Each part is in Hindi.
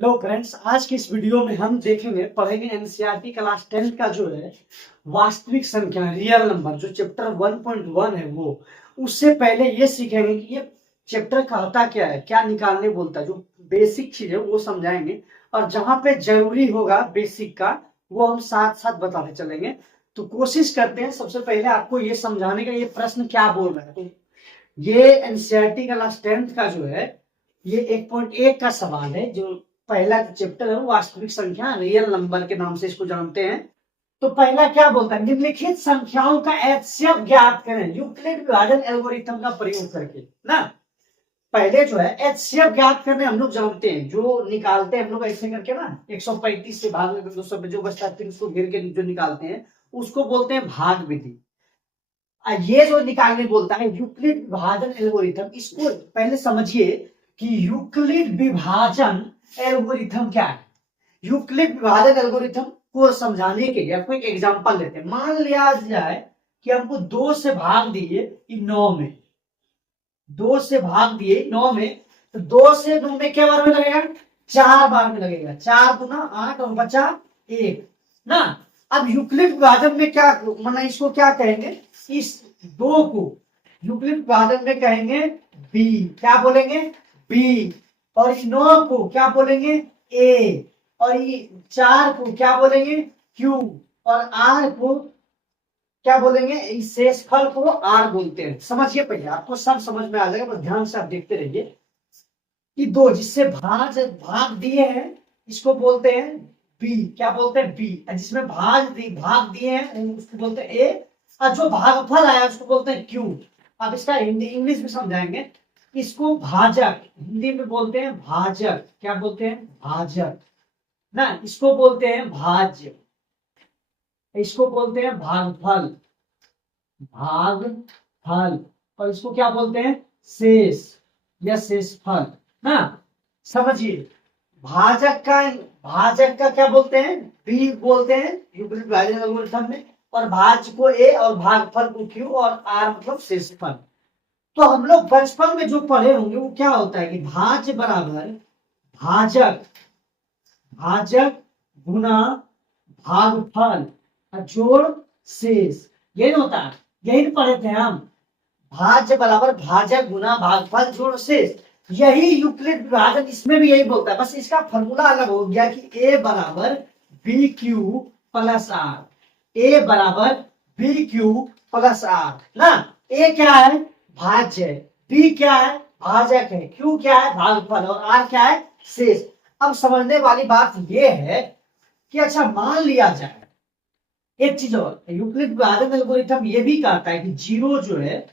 हेलो फ्रेंड्स, आज की इस वीडियो में हम पढ़ेंगे एनसीईआरटी क्लास 10 का जो है वास्तविक संख्या रियल नंबर जो चैप्टर 1.1 है वो। उससे पहले ये सीखेंगे कि ये चैप्टर कहता क्या है, क्या निकालने बोलता है, जो बेसिक चीज है वो समझाएंगे। और जहां पे जरूरी होगा बेसिक का वो हम साथ साथ बताते चलेंगे। तो कोशिश करते हैं सबसे पहले आपको ये समझाने का ये प्रश्न क्या बोल रहा है। तो ये एनसीईआरटी क्लास 10 का जो है ये 1.1 का सवाल है। जो पहला चैप्टर है वो वास्तविक संख्या रियल नंबर के नाम से इसको जानते हैं। तो पहला क्या बोलता है, निम्नलिखित संख्याओं का एचसीएफ ज्ञात करें यूक्लिड विभाजन एल्गोरिथम का प्रयोग करके ना। पहले जो है एचसीएफ ज्ञात करने हम लोग जानते हैं, जो निकालते हैं हम लोग ऐसे करके ना 135 से भाग में 200 जो बचता है फिर उसको घेर के जो निकालते हैं उसको बोलते हैं भाग विधि। ये जो निकालने बोलता है यूक्लिड विभाजन एल्गोरिथम, इसको पहले समझिए कि यूक्लिड विभाजन एल्गोरिथम क्या है। यूक्लिड विभाजन एल्गोरिथम को समझाने के लिए आपको एक एग्जांपल लेते हैं। मान लिया जाए कि हमको 2 से भाग दिए 9 में, 2 से भाग दिए 9 में, तो 2 से 9 में क्या बार में लगेगा, 4 बार में लगेगा। 4 गुना 8 और बचा 1 ना। अब यूक्लिड विभाजन में क्या मतलब इसको क्या कहेंगे, इस 2 को यूक्लिड विभाजन में कहेंगे बी। क्या बोलेंगे, बी। और इस 9 को क्या बोलेंगे, ए। और ये 4 को क्या बोलेंगे, क्यू। और आर को क्या बोलेंगे, इस शेषफल को आर बोलते हैं। समझिए, पहले आपको सब समझ में आ जाएगा, बस ध्यान से आप देखते रहिए कि 2 जिससे भाग दिए हैं इसको बोलते हैं बी। क्या बोलते हैं, बी। जिसमें भाग दिए हैं उसको बोलते हैं ए। और जो भागफल आया उसको बोलते हैं क्यू। अब इसका हिंदी इंग्लिश में समझाएंगे। इसको भाजक हिंदी में बोलते हैं भाजक। क्या बोलते हैं, भाजक ना। इसको बोलते हैं भाज्य, इसको बोलते हैं भागफल, भागफल। और इसको क्या बोलते हैं, शेष या शेषफल ना। समझिए, भाजक का क्या बोलते हैं, बी बोलते हैं यूक्लिड विभाजन एल्गोरिथम में। और भाज्य को ए और भागफल को क्यू और आर मतलब शेषफल। तो हम लोग बचपन में जो पढ़े होंगे वो क्या होता है कि भाज्य बराबर भाजक, भाजक गुना भागफल जोड़ शेष। यही होता है, यही पढ़े थे हम। भाज्य बराबर भाजक गुना भागफल जोड़ शेष। यही यूक्लिड विभाजन इसमें भी यही बोलता है, बस इसका फॉर्मूला अलग हो गया कि ए बराबर बी क्यू प्लस आर। ए बराबर बी क्यू प्लस आर ना। ए क्या है, भाज्य है। बी क्या है, भाजक है। क्यू क्या है, भागफल। और आर क्या है, शेष। अब समझने वाली बात यह है कि अच्छा मान लिया जाए एक चीज और, यूक्लिड विभाजन एल्गोरिथम ये भी कहता है कि जीरो जो है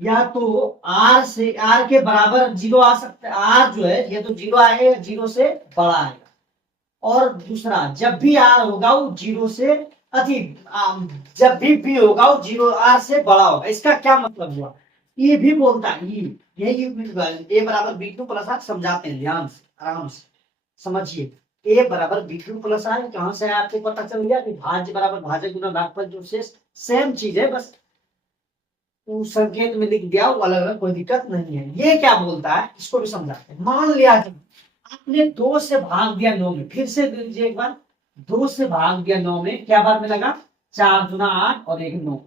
या तो आर से आर के बराबर जीरो आ सकता है। आर जो है ये तो जीरो आएगा, जीरो से बड़ा आएगा। और दूसरा, जब भी आर होगा वो जीरो से अधिक, जब भी बी होगा वो जीरो आर से बड़ा होगा। इसका क्या मतलब हुआ, ये भी बोलता है यही यूक्लिड विभाजन। ए बराबर बी क्यू प्लस आर समझाते हैं, ध्यान से आराम से समझिए। ए बराबर बी क्यू प्लस आर कहां से आपको पता चल गया कि भाज्य बराबर भाजक गुना भागफल जो शेष, सेम चीज है, बस उस संकेत में लिख दिया वो अलग अलग, कोई दिक्कत नहीं है। ये क्या बोलता है इसको भी समझाते हैं। मान लिया आपने 2 से भाग दिया 9 में, फिर से दीजिए एक बार। 2 से भाग दिया 9 में, क्या बार में लगा, 4 गुना 8 और 1 9,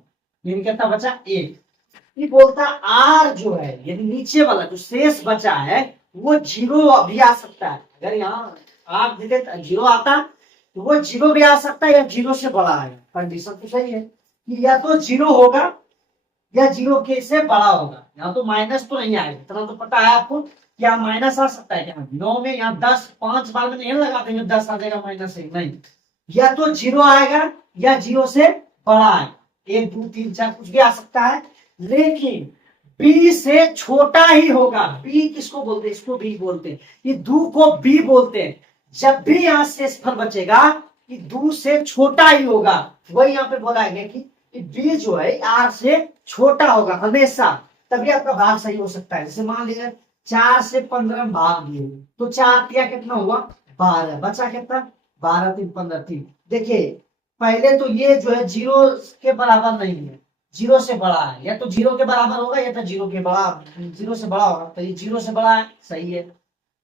यानी कितना बचा 1। ये बोलता आर जो है यानी नीचे वाला जो शेष बचा है वो जीरो भी आ सकता है। अगर यहाँ आप देते जीरो आता तो वो जीरो भी आ सकता है या जीरो से बड़ा आएगा। कंडीशन तो सही है कि या तो जीरो होगा या जीरो के से बड़ा होगा। यहाँ तो माइनस तो नहीं आएगा, इतना तो पता है आपको। क्या माइनस आ सकता है क्या, 9 में यहाँ 10 5 बार में नहीं लगा देंगे 10 आ जाएगा माइनस 1, नहीं। या तो जीरो आएगा या जीरो से बड़ा आएगा, 1 2 3 4 कुछ भी आ सकता है। लेकिन बी से छोटा ही होगा। बी किसको बोलते हैं, इसको बी बोलते हैं, ये दो को बी बोलते हैं। जब भी यहाँ शेषफल बचेगा ये दो से छोटा ही होगा। वही यहाँ पे बोला गया कि बी जो है आर से छोटा होगा हमेशा, तभी आपका भाग सही हो सकता है। जैसे मान लीजिए 4 से 15 में भाग दिए तो 4 तिया कितना हुआ 12, बचा कितना 12 3 15 3। देखिए पहले तो ये जो है जीरो के बराबर नहीं है, जीरो से बड़ा है। या तो जीरो के बराबर होगा या तो जीरो से बड़ा होगा, तो ये जीरो से बड़ा है, सही है।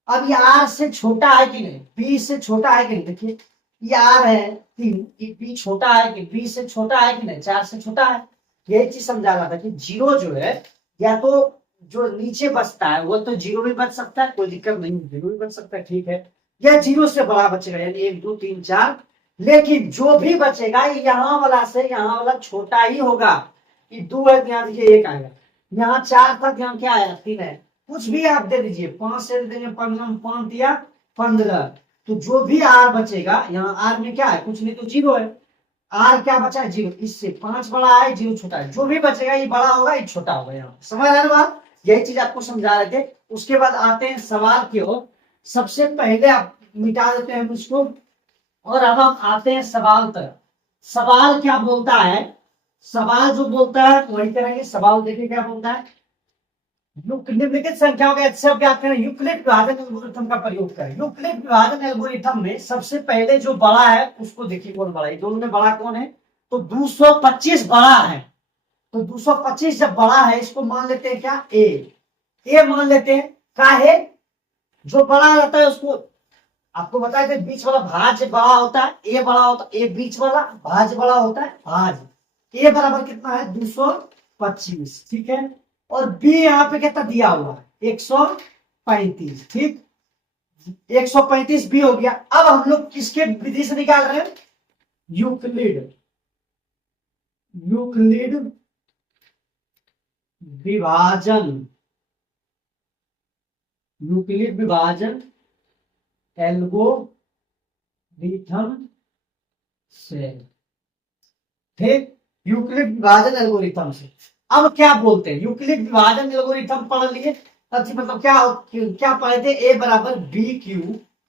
अब ये आर से छोटा है कि नहीं, बी से छोटा है कि नहीं, देखिए ये आर है 3, ये बी छोटा है कि बी से छोटा है कि नहीं, 4 से छोटा है। यही चीज समझा रहा था कि जीरो जो है या तो जो नीचे बचता है वो तो जीरो भी बच सकता है, कोई दिक्कत नहीं, जीरो भी बच सकता है, ठीक है, या जीरो से बड़ा बचेगा, यानी 1 2 3 4, लेकिन जो भी बचेगा यहाँ वाला से यहाँ वाला छोटा ही होगा। ये 2 है, ध्यान दीजिए 1 आएगा, यहाँ 4 था, ध्यान क्या आया 3 है, कुछ भी आप दे दीजिए, 5 से दे देंगे, 5 दिया 15, तो जो भी आर बचेगा, यहाँ आर में क्या है, कुछ नहीं तो जीरो है, आर क्या बचा है जीरो, इससे 5 बड़ा है, जीरो छोटा है, जो भी बचेगा ये बड़ा होगा ये छोटा होगा, यहाँ समझ रहे हैं बात, यही चीज आपको समझा रहे थे। उसके बाद आते हैं सवाल की ओर, सबसे पहले आप मिटा देते हैं उसको, और अब हम आते हैं सवाल तक। सवाल क्या बोलता है, सवाल जो बोलता है वही करेंगे। सवाल देखिए क्या बोलता है, निम्नलिखित संख्याओं का HCF ज्ञात करें, यूक्लिड विभाजन एल्गोरिथम का प्रयोग करें। यूक्लिड विभाजन एल्गोरिथम में सबसे पहले जो बड़ा है उसको देखिए कौन बड़ा है, दोनों में बड़ा कौन है, तो 225 बड़ा है, तो 225 जब बड़ा है इसको मान लेते हैं क्या, ए मान लेते हैं, का है जो बड़ा रहता है उसको, आपको बताया था बीच वाला भाज्य बड़ा होता है, ए बड़ा होता है, ए बीच वाला, भाज्य बड़ा होता है, भाज्य ए बराबर कितना है 225, ठीक है, और बी यहाँ पे कितना दिया हुआ है 135, ठीक, 135 बी हो गया। अब हम लोग किसके विधि से निकाल रहे हैं, यूक्लिड यूक्लिड विभाजन, यूक्लिड विभाजन एल्गोरिथम से, ठीक, यूक्लिड विभाजन एल्गोरिथम से। अब क्या बोलते हैं, यूक्लिड विभाजन एल्गोरिथम पढ़ लिए, मतलब क्या क्या पढ़े थे, ए बराबर बी क्यू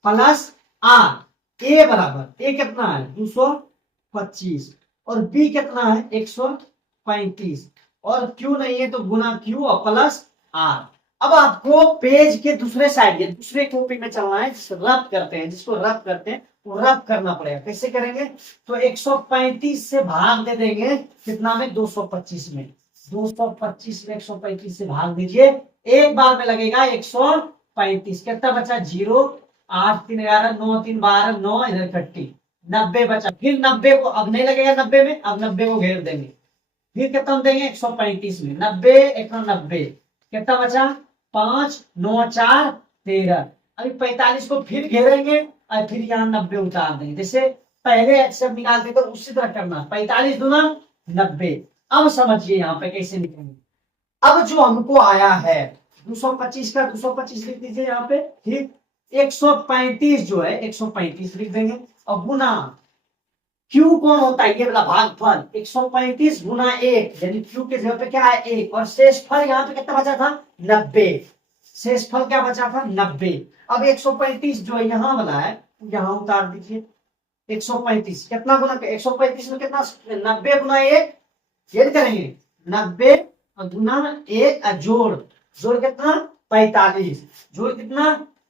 प्लस आर, ए बराबर ए कितना है 225 और बी कितना है 135, और क्यू नहीं है तो गुना क्यू और प्लस आर। अब आपको पेज के दूसरे साइड या दूसरे कॉपी में चलना है, रब करते हैं, जिसको रब करते हैं वो रब करना पड़ेगा, कैसे करेंगे, तो 135 से भाग दे देंगे कितना में 225 में, 225 में 135 से भाग दीजिए, एक बार में लगेगा 135, कितना बचा 0, 8 3 11 9 3 12 9, इधर 30 90 बचा, फिर 90 को अब नहीं लगेगा 90 में, अब 90 को घेर देंगे, फिर कितना देंगे 135 में 90 190, कितना बचा 5 9 4 13, अभी 45 को फिर घेरेंगे और फिर यहाँ 90 उतार देंगे, जैसे पहले HCF निकालते तो उसी तरह करना, 45 दूना 90। अब समझिए यहाँ पे कैसे निकलेंगे, अब जो हमको आया है 225 का 225 लिख दीजिए यहाँ पे, ठीक, 135 जो है 135 लिख देंगे, और गुना क्यू कौन होता है, ये वाला भागफल 135 गुना 1, यानी क्यू के जगह पे क्या है 1, और शेषफल यहाँ पे कितना बचा था 90, शेषफल क्या बचा था 90। अब 135 जो है यहाँ वाला है यहाँ उतार दीजिए, 135 कितना गुना 135 में कितना 90 गुना 1, ये करेंगे 90 गुना 1 जोड़, जोड़ कितना 45, जोड़ कितना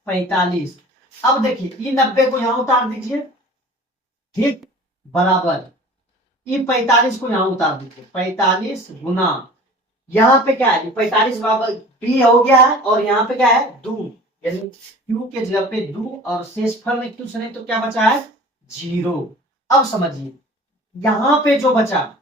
45। अब देखिए ये 90 को यहाँ उतार दीजिए, ठीक, बराबर ये 45 को यहाँ उतार दीजिए, 45 गुना यहाँ पे क्या है 45 बराबर बी हो गया है, और यहाँ पे क्या है 2, यानी क्यू के जगह पे 2, और शेषफल में क्यू से नहीं तो क्या बचा है 0। अब समझिए यहाँ पे जो बचा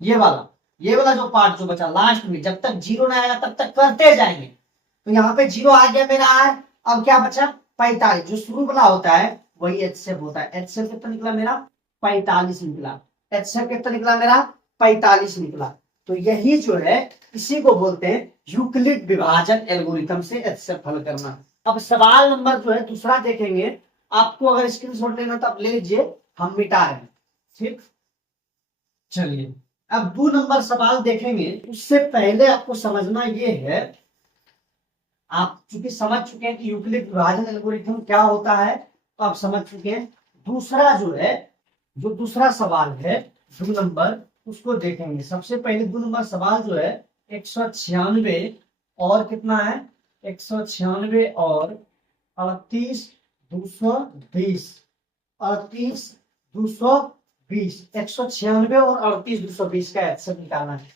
ये वाला जो पार्ट जो बचा लास्ट में, जब तक 0 ना आएगा तब तक करते जाएंगे, तो यहाँ पे 0 आ गया मेरा आर, अब क्या बचा 45, जो शुरू वाला होता है वही HCF होता है, HCF कितना निकला मेरा 45 निकला, HCF कितना निकला मेरा 45 निकला। तो यही जो है इसी को बोलते हैं यूक्लिड विभाजन एल्गोरिथम से HCF हल करना। अब सवाल नंबर जो है दूसरा देखेंगे, आपको अगर स्क्रीनशॉट लेना तो आप ले लीजिए, हम मिटा रहे हैं, ठीक, चलिए अब 2 नंबर सवाल देखेंगे, उससे पहले आपको समझना ये है, आप चूंकि समझ चुके हैं कि यूक्लिड विभाजन एल्गोरिथम क्या होता है तो आप समझ चुके हैं। दूसरा जो है, जो दूसरा सवाल है 2 नंबर, उसको देखेंगे। सबसे पहले 2 नंबर सवाल जो है 196 और कितना है 196 और 38 220, 38 220, 196 और 38 220 का HCF निकालना है।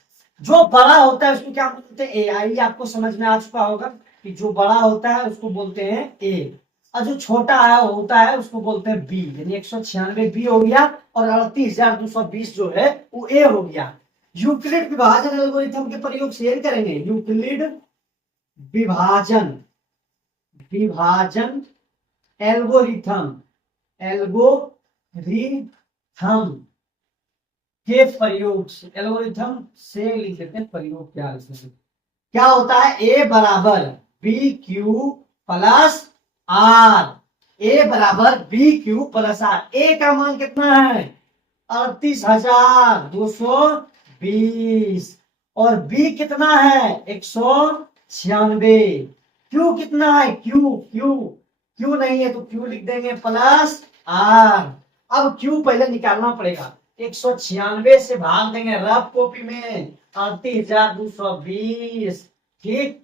जो बड़ा होता है उसको क्या बोलते हैं AI, आपको समझ में आ चुका होगा। कि जो बड़ा होता है उसको बोलते हैं ए, और जो छोटा है होता है उसको बोलते हैं बी, यानी 196 बी हो गया और 38,220 जो है वो ए हो गया। यूक्लिड विभाजन एल्गोरिथम के प्रयोग से करेंगे, यूक्लिड विभाजन विभाजन एल्गोरिथम एल्गोरिथम के प्रयोग से, एल्गोरिथम से लिख देते हैं, प्रयोग क्या होता है, ए बराबर बी क्यू प्लस आर, ए बराबर बी क्यू प्लस आर। ए का मान कितना है 38,220 और बी कितना है 196, क्यू कितना है क्यू क्यू क्यू नहीं है तो क्यू लिख देंगे प्लस आर। अब क्यू पहले निकालना पड़ेगा, 196 से भाग देंगे रफ कॉपी में 38,220, ठीक।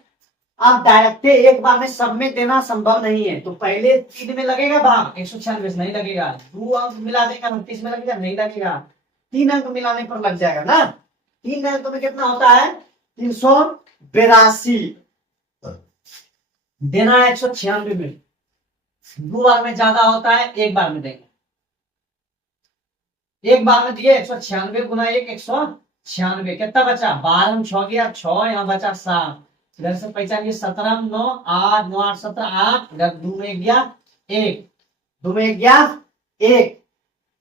अब डायरेक्ट एक बार में सब में देना संभव नहीं है, तो पहले 3 में लगेगा भाग, 196 नहीं लगेगा, 2 अंक मिला देगा 29 में लगेगा, नहीं लगेगा, 3 अंक मिलाने पर लग जाएगा ना। 3 अंक में कितना होता है 382, देना है 196 में, 2 बार में ज्यादा होता है, एक बार में देंगे, एक बार में दिए 196 गुना 1 196, कितना बचा 12 6 गया 6, यहाँ बचा 7, इधर से पहचानिए 17 9 8 9 8 17 8, इधर 2 में गया 1, 2 में गया 1,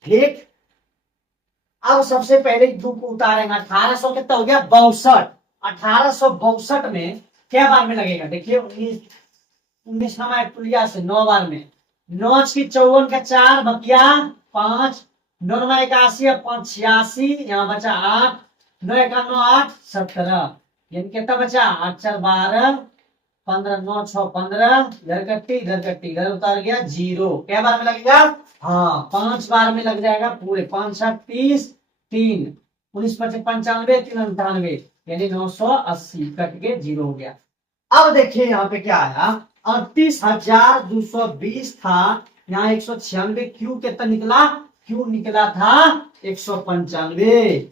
ठीक। अब सबसे पहले 2 को उतारेंगे, 1800 कितना हो गया 62, 1862 में क्या बार में लगेगा, देखिए 19 टुलिया से 9 बार में, 9 की 54 का 4 बकिया 5, 9 81 5 86, यहाँ बचा 8, 9 91 8 17, यानी कितना बचा 8 4 12 15 9 6 15, इधर कट्टी इधर उतार गया 0, क्या बार में लगेगा, हाँ 5 बार में लग जाएगा पूरे, 5 7 30 3 19 25 95 3 98, यानी 980 कट के 0 हो गया। अब देखिए यहाँ पे क्या आया 38,220 था, यहाँ 196, क्यू कितना निकला, क्यू निकला था 195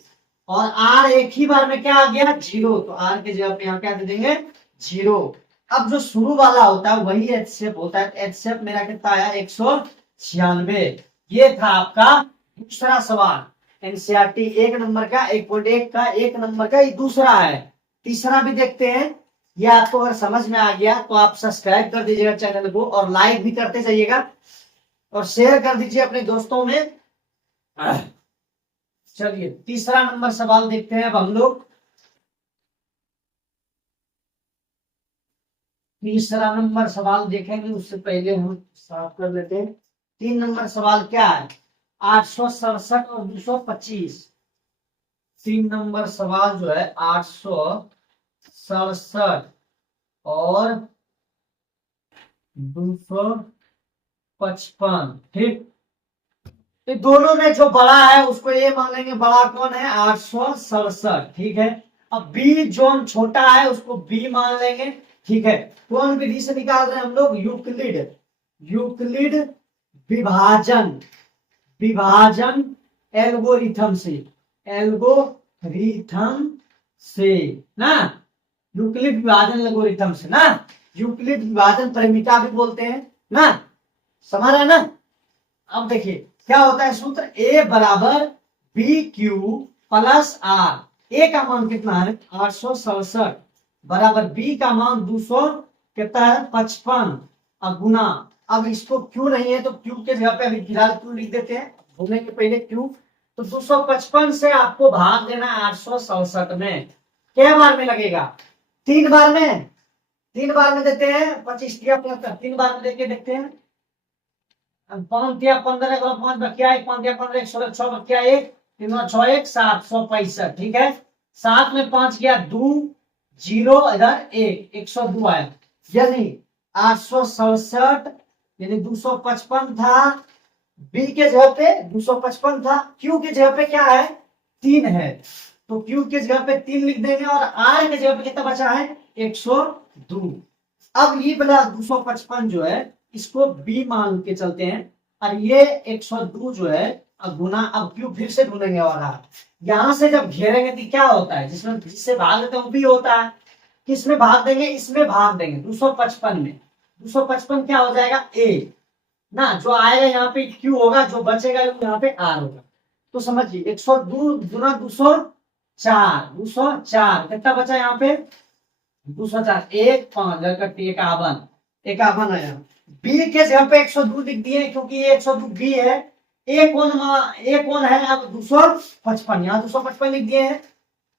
और आर एक ही बार में क्या आ गया 0, तो आर के जगह पे यहाँ क्या दे देंगे 0। अब जो शुरू वाला होता है वही एच शेप होता है, एच शेप मेरा कितना आया 196। ये था आपका दूसरा सवाल एनसीईआरटी 1 नंबर का, 1.1 का, 1 नंबर का, ये दूसरा है। तीसरा भी देखते हैं, ये आपको अगर समझ में आ गया तो आप सब्सक्राइब कर दीजिएगा चैनल को और लाइक भी करते जाइएगा और शेयर कर दीजिए अपने दोस्तों में। चलिए तीसरा नंबर सवाल देखते हैं अब हम लोग। तीसरा नंबर सवाल देखेंगे उससे पहले हम साफ कर लेते हैं। 3 नंबर सवाल क्या है 867 और 225। 3 नंबर सवाल जो है 867 और 255, ठीक। तो दोनों में जो बड़ा है उसको ये मान लेंगे, बड़ा कौन है 867, ठीक है। अब बी जो छोटा है उसको बी मान लेंगे, ठीक है। कौन विधि से निकाल रहे हैं हम लोग, यूक्लिड विभाजन एल्गोरिथम से ना, यूक्लिड विभाजन एल्गोरिथम से ना, यूक्लिड विभाजन परिमिता भी बोलते हैं ना, समझ रहे हैं ना। अब देखिए क्या होता है सूत्र, ए बराबर बी क्यू प्लस आर, ए का मान कितना है 867 बराबर बी का मान 200 कितना है 55 और गुना, अब इसको क्यू नहीं है तो क्यू के जगह पे अभी फिलहाल क्यू लिख देते हैं, होने के पहले क्यू, तो 255 से आपको भाग देना है 867 में, क्या बार में लगेगा 3 बार में, 3 बार में देते हैं 25 किया 3 बार में देके देखते हैं, 5 दिया 15 5 बकिया 1 5 दिया 15 16 6 बकिया 1 3 6 1 765, ठीक है। 7 में 5 गया 2 0, इधर 1 102 आया, यानी 867 यानी 255 था, बी के जगह पे 255 था, क्यू के जगह पे क्या है 3 है, तो क्यू के जगह पे 3 लिख देंगे और आर के जगह पे कितना बचा है 102। अब ये वाला 255 जो है इसको बी मान के चलते हैं और ये 102 जो है अब गुना, अब क्यू फिर से ढूंढेंगे और यहां से जब घेरेंगे तो क्या होता है, जिसमें जिससे भाग देते हैं वो बी होता है, किस में भाग देंगे, इसमें भाग देंगे 255 में। 255 क्या हो जाएगा a ना, जो आएगा यहाँ पे q होगा, जो बचेगा यहाँ पे r होगा। तो समझिए 102 गुना 204, 204 कितना बचा यहाँ पे 204, 1 5 कट्टी 51 आया। बी के जगह पे 102 लिख दिए क्योंकि ये 102 बी है। ए कौन है अब 255, यहाँ 255 लिख दिए हैं।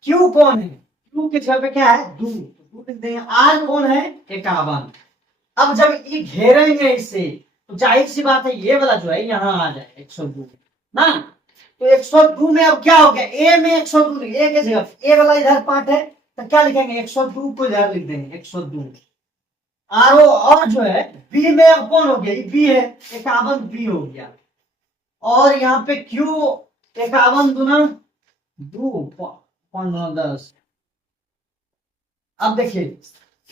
क्यू कौन है, क्यू के जगह पे क्या है 2 लिख देंगे। आर कौन है 51। अब जब ये घेरेंगे इससे तो जाहिर सी बात है ये वाला जो है यहाँ आ जाए 102 ना। तो 102 में अब क्या हो गया, ए में 102, ए के जगह ए वाला इधर पार्ट है तो क्या लिखेंगे 102 को इधर लिख देंगे 102। और जो है बी में अब कौन हो गया, बी है 51 बी हो गया। और यहाँ पे क्यू 51 दूना 2 10। अब देखिए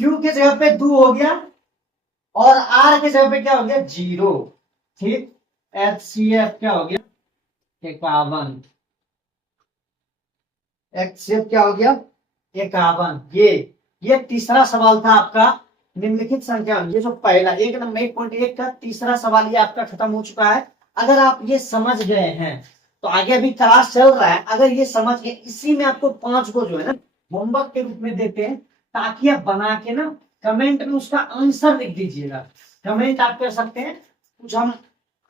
क्यू के जगह पे 2 हो गया और आर के जगह पे क्या हो गया 0। ठीक, HCF क्या हो गया 51, HCF क्या हो गया 51। ये तीसरा सवाल था आपका निम्नलिखित संख्या, ये जो पहला 1.1 का तीसरा सवाल ये आपका खत्म हो चुका है। अगर आप ये समझ गए हैं तो आगे अभी क्लास चल रहा है, अगर ये समझ गए, इसी में आपको 5 को जो है ना होमवर्क के रूप में देते हैं ताकि आप बना के ना कमेंट में उसका आंसर लिख दीजिएगा। कमेंट आप कर सकते हैं, कुछ हम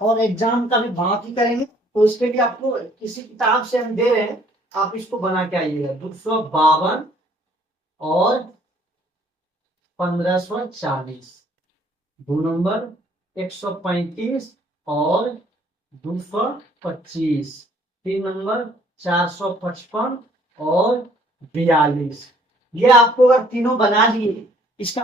और एग्जाम का भी बात ही करेंगे तो इसके लिए आपको किसी किताब से हम दे रहे हैं, आप इसको बना के आइएगा। 252 और 1540, 2 नंबर 135 और 225, 3 नंबर 455 और 42। ये आपको अगर तीनों बना लिए, इसका